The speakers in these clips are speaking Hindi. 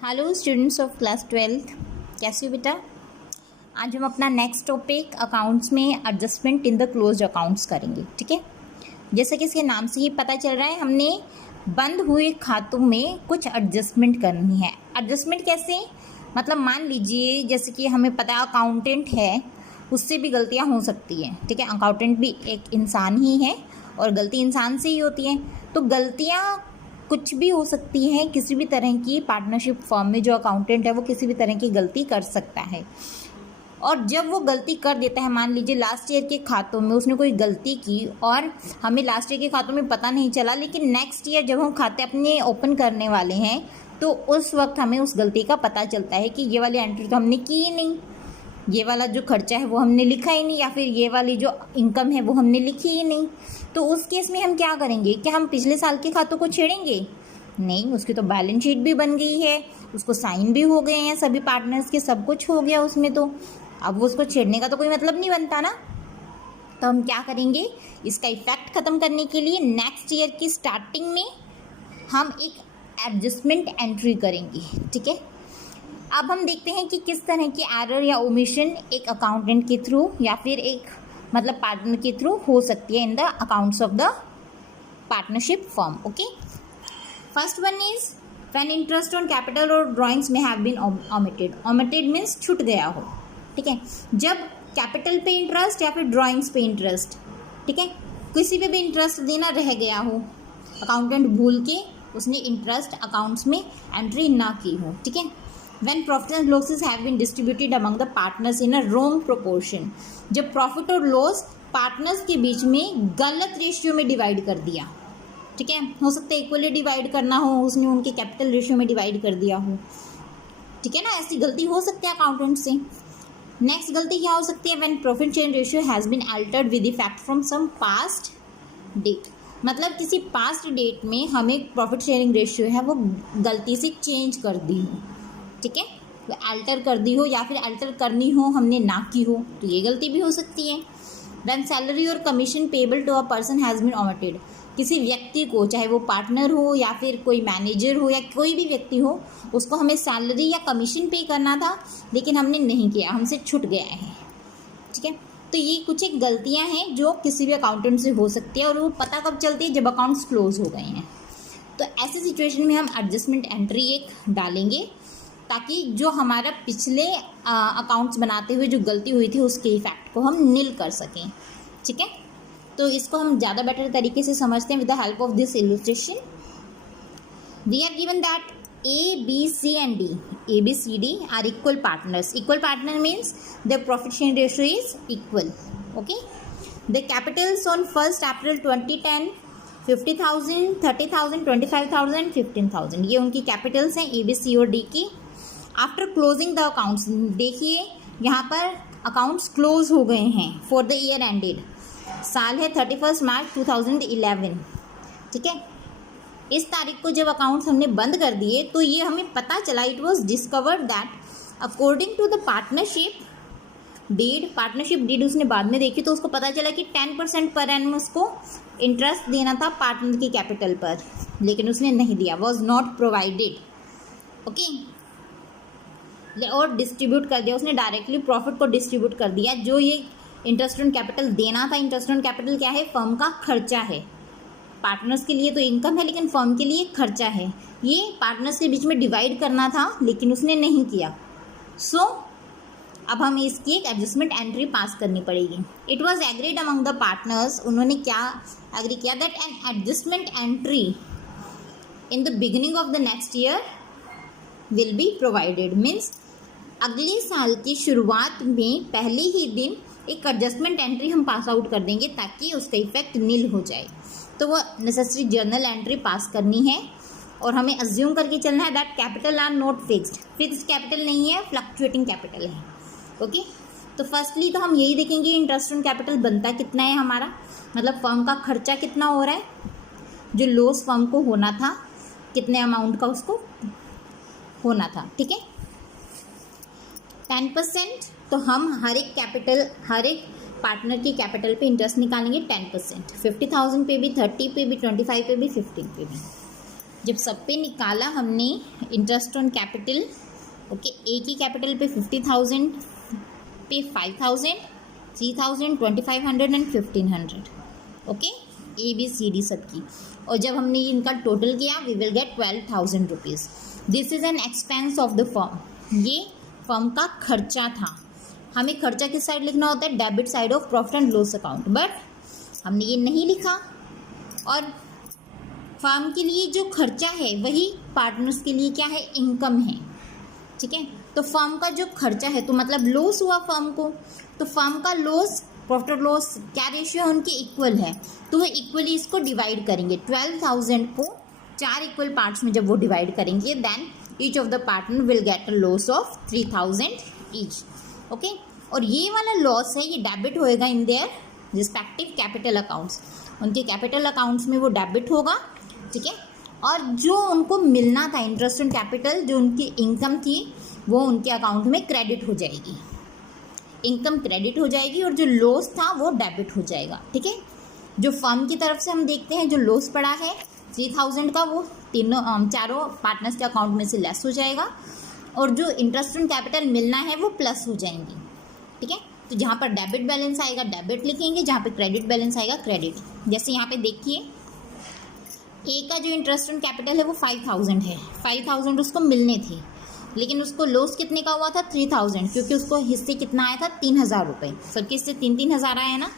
Hello students of class 12th, कैसे हो बेटा। आज हम अपना नेक्स्ट टॉपिक अकाउंट्स में adjustment in the closed accounts करेंगे। ठीक है, जैसे कि इसके नाम से ही पता चल रहा है, हमने बंद हुए खातों में कुछ एडजस्टमेंट करनी है। एडजस्टमेंट कैसे, मतलब मान लीजिए जैसे कि हमें पता है अकाउंटेंट है, उससे भी गलतियाँ हो सकती हैं। ठीक है, अकाउंटेंट भी एक इंसान ही है और गलती इंसान से ही होती है। तो गलतियाँ कुछ भी हो सकती है, किसी भी तरह की पार्टनरशिप फर्म में जो अकाउंटेंट है वो किसी भी तरह की गलती कर सकता है। और जब वो गलती कर देता है, मान लीजिए लास्ट ईयर के खातों में उसने कोई गलती की और हमें लास्ट ईयर के खातों में पता नहीं चला, लेकिन नेक्स्ट ईयर जब हम खाते अपने ओपन करने वाले हैं तो उस वक्त हमें उस गलती का पता चलता है कि ये वाली एंट्री तो हमने की ही नहीं, ये वाला जो खर्चा है वो हमने लिखा ही नहीं, या फिर ये वाली जो इनकम है वो हमने लिखी ही नहीं। तो उस केस में हम क्या करेंगे, क्या हम पिछले साल के खातों को छेड़ेंगे? नहीं, उसकी तो बैलेंस शीट भी बन गई है, उसको साइन भी हो गए हैं सभी पार्टनर्स के, सब कुछ हो गया उसमें, तो अब वो उसको छेड़ने का तो कोई मतलब नहीं बनता ना। तो हम क्या करेंगे, इसका इफेक्ट ख़त्म करने के लिए नेक्स्ट ईयर की स्टार्टिंग में हम एक एडजस्टमेंट एंट्री करेंगे। ठीक है, अब हम देखते हैं कि किस तरह की एरर या ओमिशन एक अकाउंटेंट के थ्रू या फिर एक मतलब पार्टनर के थ्रू हो सकती है in the accounts of the partnership firm. Okay, first one is when interest on capital और ड्राइंग्स में have been omitted. Omitted means छूट गया हो। ठीक है, जब कैपिटल पे इंटरेस्ट या फिर ड्राइंग्स पे इंटरेस्ट, ठीक है, किसी पे भी इंटरेस्ट देना रह गया हो, अकाउंटेंट भूल के उसने इंटरेस्ट अकाउंट्स में एंट्री ना की हो। ठीक है, when profit and losses have been distributed among the partners in a wrong proportion, जब प्रॉफिट और लॉस पार्टनर्स के बीच में गलत रेशियो में डिवाइड कर दिया। ठीक है, हो सकता है इक्वली डिवाइड करना हो, उसने उनके कैपिटल रेशियो में डिवाइड कर दिया हो। ठीक है ना, ऐसी गलती हो सकती है अकाउंटेंट से। नेक्स्ट गलती क्या हो सकती है, when profit sharing ratio has been altered with effect from some past date, मतलब किसी पास्ट डेट में हमें प्रॉफिट शेयरिंग रेशियो है वो गलती से चेंज कर दी हो। ठीक है, तो अल्टर कर दी हो या फिर अल्टर करनी हो हमने ना की हो, तो ये गलती भी हो सकती है। व्हेन सैलरी और commission payable to a person has been omitted, किसी व्यक्ति को, चाहे वो पार्टनर हो या फिर कोई मैनेजर हो या कोई भी व्यक्ति हो, उसको हमें सैलरी या कमीशन पे करना था लेकिन हमने नहीं किया, हमसे छूट गया है। ठीक है, तो ये कुछ एक गलतियाँ हैं जो किसी भी अकाउंटेंट से हो सकती है और वो पता कब चलती है, जब अकाउंट्स क्लोज हो गए हैं। तो ऐसी सिचुएशन में हम एडजस्टमेंट एंट्री एक डालेंगे ताकि जो हमारा पिछले अकाउंट्स बनाते हुए जो गलती हुई थी उसके इफेक्ट को हम नील कर सकें। ठीक है, तो इसको हम ज़्यादा बेटर तरीके से समझते हैं with the help of this illustration. We are given that A, B, C and D, A, B, C, D are equal partners. Equal partner means their profit sharing ratio is equal. Okay, the capitals on 1st April 2010 50,000, 30,000, 25,000, 15,000, ये उनकी कैपिटल्स हैं A, B, C और D की। आफ्टर क्लोजिंग द अकाउंट्स, देखिए यहाँ पर अकाउंट्स क्लोज हो गए हैं फॉर द ईयर एंडेड, साल है 31 मार्च 2011। ठीक है, इस तारीख को जब अकाउंट्स हमने बंद कर दिए तो ये हमें पता चला, it was discovered that according to the partnership deed उसने बाद में देखी तो उसको पता चला कि 10% पर एनम उसको इंटरेस्ट देना था पार्टनर की कैपिटल पर, लेकिन उसने नहीं दिया, वॉज नॉट प्रोवाइडेड। ओके, और डिस्ट्रीब्यूट कर दिया उसने, डायरेक्टली प्रॉफिट को डिस्ट्रीब्यूट कर दिया। जो ये इंटरेस्ट ऑन कैपिटल देना था, इंटरेस्ट ऑन कैपिटल क्या है, फर्म का खर्चा है। पार्टनर्स के लिए तो इनकम है लेकिन फर्म के लिए खर्चा है, ये पार्टनर्स के बीच में डिवाइड करना था लेकिन उसने नहीं किया। सो अब हमें इसकी एक एडजस्टमेंट एंट्री पास करनी पड़ेगी। It was agreed among the partners, उन्होंने क्या एग्री किया, that an adjustment entry in the beginning of the next year will be provided. Means अगले साल की शुरुआत में पहले ही दिन एक एडजस्टमेंट एंट्री हम पास आउट कर देंगे ताकि उसका इफेक्ट नील हो जाए। तो वो नेसेसरी जर्नल एंट्री पास करनी है और हमें अज्यूम करके चलना है that capital R not fixed capital नहीं है, फ्लक्चुएटिंग कैपिटल है। ओके, तो फर्स्टली तो हम यही देखेंगे इंटरेस्ट ऑन कैपिटल बनता कितना है हमारा, मतलब फर्म का खर्चा कितना हो रहा है, जो लॉस फर्म को होना था कितने अमाउंट का उसको होना था। ठीक है, 10%, तो हम हर एक पार्टनर की कैपिटल पे इंटरेस्ट निकालेंगे 10%, 50,000 पे भी, 30 पे भी, 25 पे भी, 15 पे भी। जब सब पे निकाला हमने interest on capital, okay, A की कैपिटल पे 50,000, पे 5,000, 3,000, 2,500 एंड 1,500, okay, A B C D सबकी, और जब हमने इनका टोटल किया we will get 12,000 rupees. This is an expense of the firm, ये फर्म का खर्चा था। हमें खर्चा किस साइड लिखना होता है, debit side of profit and loss account, but हमने ये नहीं लिखा, और फर्म के लिए जो खर्चा है वही पार्टनर्स के लिए क्या है, इनकम है, ठीक है। तो फर्म का जो खर्चा है तो मतलब लॉस हुआ फर्म को, तो फर्म का लॉस प्रॉफिट और लॉस क्या रेशियो है उनके इक्वल है, तो वो इक्वली इसको डिवाइड करेंगे। 12,000 को 4 इक्वल पार्ट्स में जब वो डिवाइड करेंगे then each of the partner will get a loss of 3,000 each, okay. और ये वाला लॉस है ये डेबिट होएगा in their respective capital accounts, उनके कैपिटल अकाउंट्स में वो डेबिट होगा, ठीक है। और जो उनको मिलना था इंटरेस्ट ऑन कैपिटल, जो उनकी इनकम थी वो उनके अकाउंट में क्रेडिट हो जाएगी, इनकम क्रेडिट हो जाएगी, और जो लॉस था वो डेबिट हो जाएगा, ठीक है। जो फर्म की तरफ से हम देखते हैं जो लॉस पड़ा है 3,000 का, वो चारों पार्टनर्स के अकाउंट में से लेस हो जाएगा, और जो इंटरेस्ट ऑन कैपिटल मिलना है वो प्लस हो जाएंगी, ठीक है। तो जहाँ पर डेबिट बैलेंस आएगा डेबिट लिखेंगे, जहाँ पे क्रेडिट बैलेंस आएगा क्रेडिट। जैसे यहाँ पे देखिए ए का जो इंटरेस्ट ऑन कैपिटल है वो 5,000 है, 5,000 उसको मिलने थे, लेकिन उसको लॉस कितने का हुआ था 3,000, क्योंकि उसको हिस्से कितना आया था 3,000 रुपये, सबके हिस्से 3,000 आया ना,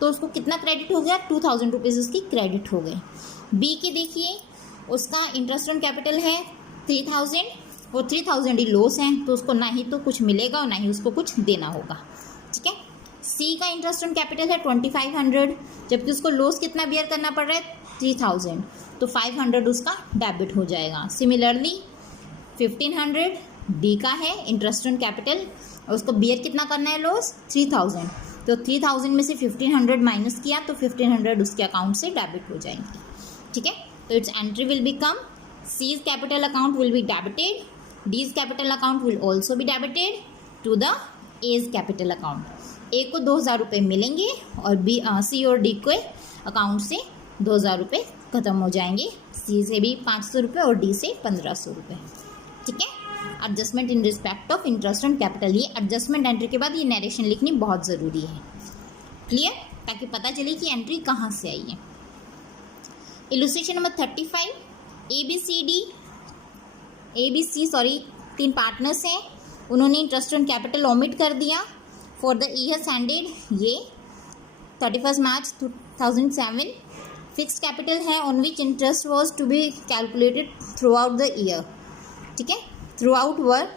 तो उसको कितना क्रेडिट हो गया 2,000 रुपीज़ उसकी क्रेडिट हो गए। बी के देखिए उसका इंटरेस्ट ऑन कैपिटल है 3,000, वो 3,000 ही लॉस हैं, तो उसको ना ही तो कुछ मिलेगा और ना ही उसको कुछ देना होगा, ठीक है। सी का इंटरेस्ट ऑन कैपिटल है 2,500, जबकि उसको लॉस कितना बियर करना पड़ रहा है 3,000, तो 500 उसका डेबिट हो जाएगा। सिमिलरली 1,500 डी का है इंटरेस्ट ऑन कैपिटल, और उसको बियर कितना करना है लॉस 3,000, तो 3,000 में से 1,500 माइनस किया तो 1,500 उसके अकाउंट से डेबिट हो जाएंगे, ठीक है। तो it's entry will become C's capital account will be debited, D's capital account will also be debited to the A's capital account. A को 2,000 रुपये मिलेंगे और बी सी और डी के अकाउंट से 2,000 रुपये ख़त्म हो जाएंगे, सी से भी 500 रुपये और डी से 1,500 रुपये, ठीक है। Adjustment in respect of interest on capital, ये एडजस्टमेंट एंट्री के बाद ये नरेशन लिखनी बहुत ज़रूरी है, क्लियर, ताकि पता चले कि एंट्री कहाँ से आई है। Illustration number 35, A B C 3 partners हैं, उन्होंने इंटरेस्ट ऑन कैपिटल ओमिट कर दिया फॉर द ईयर्स एंडेड ये 31 मार्च 2007। फिक्स्ड कैपिटल है on which interest was to be calculated throughout the year, ठीक है। Throughout were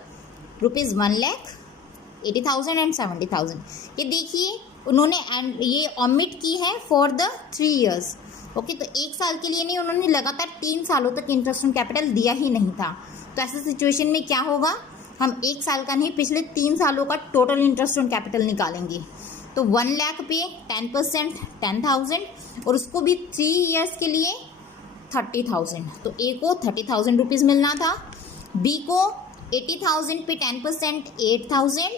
₹1,80,000 and 70,000। ये देखिए उन्होंने ये ओमिट की है फॉर द 3 ईयर्स, ओके। तो 1 साल के लिए नहीं, उन्होंने लगातार 3 सालों तक इंटरेस्ट ऑन कैपिटल दिया ही नहीं था। तो ऐसे सिचुएशन में क्या होगा, हम 1 साल का नहीं पिछले 3 सालों का टोटल इंटरेस्ट ऑन कैपिटल निकालेंगे। तो 1 लाख पे 10% 10,000, और उसको भी 3 ईयर्स के लिए 30,000। तो ए को 30,000 रुपीज़ मिलना था, बी को 80,000 पे 10% 8,000,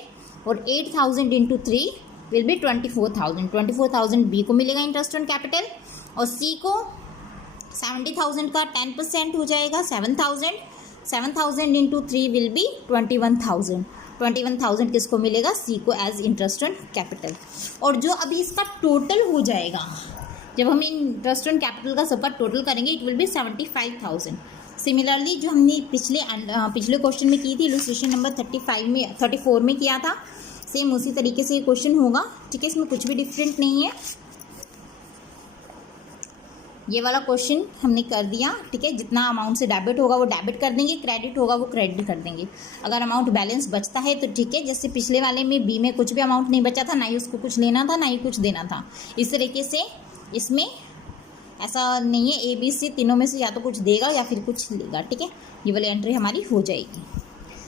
और 8,000 इंटू 3 विल बी 24,000। 24,000 बी को मिलेगा इंटरेस्ट ऑन कैपिटल, और सी को 70,000 का 10% हो जाएगा 7,000, 7,000 इंटू 3 विल बी 21,000। 21,000 किसको मिलेगा, सी को एज इंटरेस्ट ऑन कैपिटल। और जो अभी इसका टोटल हो जाएगा, जब हम इंटरेस्ट ऑन कैपिटल का सबका टोटल करेंगे इट विल बी 75,000। सिमिलरली जो हमने पिछले क्वेश्चन में की थी इलुस्ट्रेशन नंबर 34 में किया था, सेम उसी तरीके से ये क्वेश्चन होगा, ठीक है। इसमें कुछ भी डिफरेंट नहीं है, ये वाला क्वेश्चन हमने कर दिया, ठीक है। जितना अमाउंट से डेबिट होगा वो डेबिट कर देंगे, क्रेडिट होगा वो क्रेडिट कर देंगे। अगर अमाउंट बैलेंस बचता है तो ठीक है, जैसे पिछले वाले में बी में कुछ भी अमाउंट नहीं बचा था, ना ही उसको कुछ लेना था ना ही कुछ देना था, इस तरीके से इसमें ऐसा नहीं है, ए बी सी तीनों में से या तो कुछ देगा या फिर कुछ लेगा, ठीक है। ये वाली एंट्री हमारी हो जाएगी।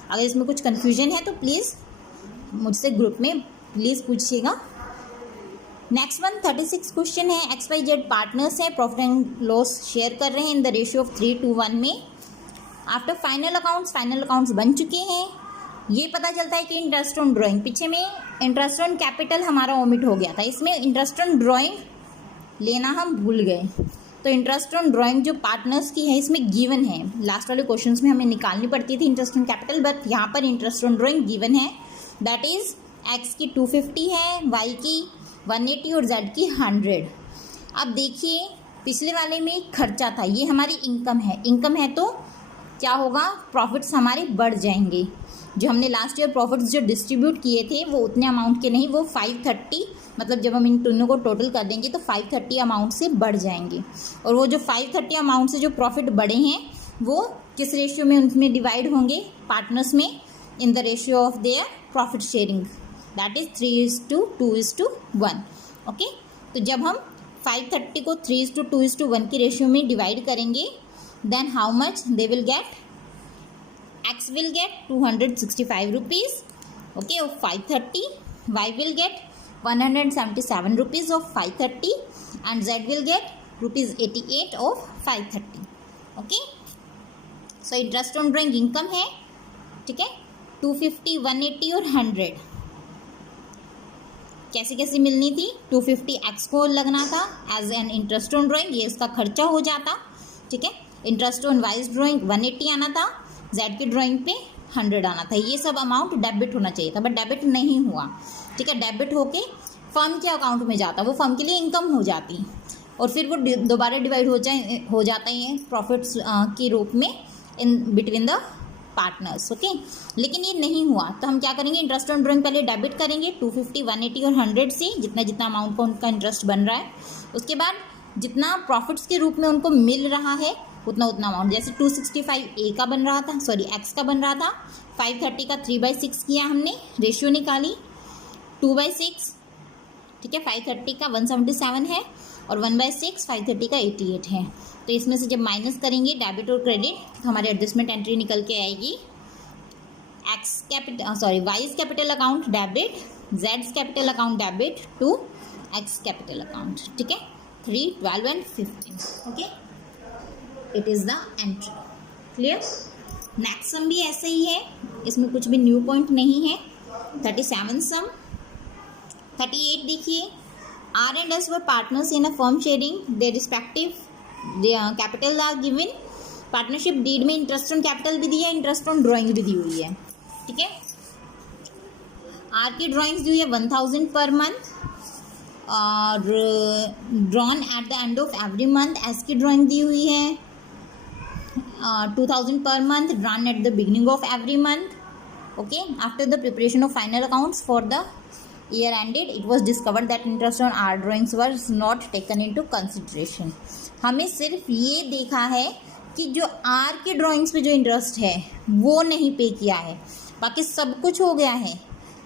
अगर इसमें कुछ कन्फ्यूजन है तो प्लीज़ मुझसे ग्रुप में प्लीज़ पूछिएगा। नेक्स्ट वन 36 क्वेश्चन है, XYZ पार्टनर्स हैं, प्रॉफिट एंड लॉस शेयर कर रहे हैं इन द रेशियो ऑफ 3:1 में। आफ्टर फाइनल अकाउंट्स बन चुके हैं। ये पता चलता है कि इंटरेस्ट ऑन ड्राइंग, पीछे में इंटरेस्ट ऑन कैपिटल हमारा ओमिट हो गया था, इसमें इंटरेस्ट ऑन ड्राइंग लेना हम भूल गए, तो इंटरेस्ट ऑन ड्राइंग जो पार्टनर्स की है इसमें गिवन है, लास्ट वाले क्वेश्चंस में हमें निकालनी पड़ती थी इंटरेस्ट ऑन कैपिटल, बट यहाँ पर इंटरेस्ट ऑन ड्राइंग गिवन है। दैट इज एक्स की 250 है, वाई की 180 और जेड की 100। अब देखिए पिछले वाले में खर्चा था, ये हमारी इनकम है। इनकम है तो क्या होगा, प्रॉफिट्स हमारे बढ़ जाएंगे। जो हमने लास्ट ईयर प्रॉफिट्स जो डिस्ट्रीब्यूट किए थे वो उतने अमाउंट के नहीं, वो 530, मतलब जब हम इन दोनों को टोटल कर देंगे तो 530 अमाउंट से बढ़ जाएंगे। और वो जो 530 अमाउंट से जो प्रॉफिट बढ़े हैं वो किस रेशियो में उनमें डिवाइड होंगे, पार्टनर्स में, in the ratio of their profit sharing, that is 3:2:1। Okay, तो जब हम 530 को 3:2:1 की रेशियो में डिवाइड करेंगे, then how much they will get, x will get 265 rupees, okay, of 530, y will get 177 rupees of 530, and z will get rupees 88 of 530. okay, so interest on drawing income है, ठीक है, 250, 180 और 100 कैसे कैसे मिलनी थी। 250 x को लगना था as an interest on drawing, ये उसका खर्चा हो जाता, ठीक है। इंटरेस्ट ऑन वाइज ड्राइंग 180 आना था, जेड की ड्राइंग पे 100 आना था। ये सब अमाउंट डेबिट होना चाहिए था, बट डेबिट नहीं हुआ, ठीक है। डेबिट होके फर्म के अकाउंट में जाता, वो फर्म के लिए इनकम हो जाती और फिर वो दोबारा डिवाइड हो जाता है प्रॉफिट्स के रूप में in between the partners, okay. लेकिन ये नहीं हुआ तो हम क्या करेंगे, इंटरेस्ट ऑन ड्राइंग पहले डेबिट करेंगे 250, 180 और 100 से, जितना जितना अमाउंट का उनका इंटरेस्ट बन रहा है। उसके बाद जितना प्रॉफिट्स के रूप में उनको मिल रहा है उतना उतना अमाउंट, जैसे 265 ए का बन रहा था, सॉरी एक्स का बन रहा था, 530 का 3/6 किया हमने, रेशियो निकाली 2/6, ठीक है। 530 का 177 है और 1/6 530 का 88 है। तो इसमें से जब माइनस करेंगे डेबिट और क्रेडिट तो हमारे एडजस्टमेंट एंट्री निकल के आएगी, वाइज कैपिटल अकाउंट डेबिट, जेड्स capital account debit to X capital account, ठीक है। 3, 12 and 15, okay, it is the entry. Clear. Next sum भी ऐसा ही है, इसमें कुछ भी न्यू पॉइंट नहीं है। 37 सम। 38 देखिए, R and S were partners in a firm sharing their respective capital are given. Partnership deed में इंटरेस्ट ऑन कैपिटल भी दिया है, इंटरेस्ट ऑन ड्राइंग भी दी हुई है, ठीक है। आर की ड्राइंग्स दी हुई है 1000 पर मंथ और drawn at the end of every month. S की ड्राइंग दी हुई है 2000 per month, run at the beginning of every month. Okay, after the preparation of final accounts for the year ended, it was discovered that interest on our drawings was not taken into consideration. हमें सिर्फ ये देखा है कि जो आर की ड्राइंग्स पे जो इंटरेस्ट है वो नहीं पे किया है, बाकी सब कुछ हो गया है,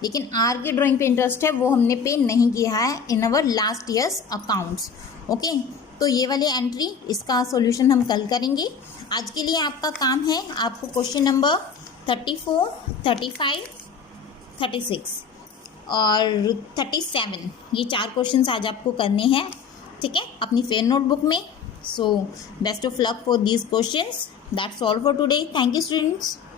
लेकिन आर की ड्राइंग पे इंटरेस्ट है वो हमने पे नहीं किया है in our last years accounts. Okay, तो ये वाली एंट्री, इसका सॉल्यूशन हम कल करेंगे। आज के लिए आपका काम है, आपको क्वेश्चन नंबर 34, 35, 36 और 37 ये 4 क्वेश्चंस आज आपको करने हैं, ठीक है, अपनी फेयर नोटबुक में। So best of luck for these questions. That's all for today. Thank you students.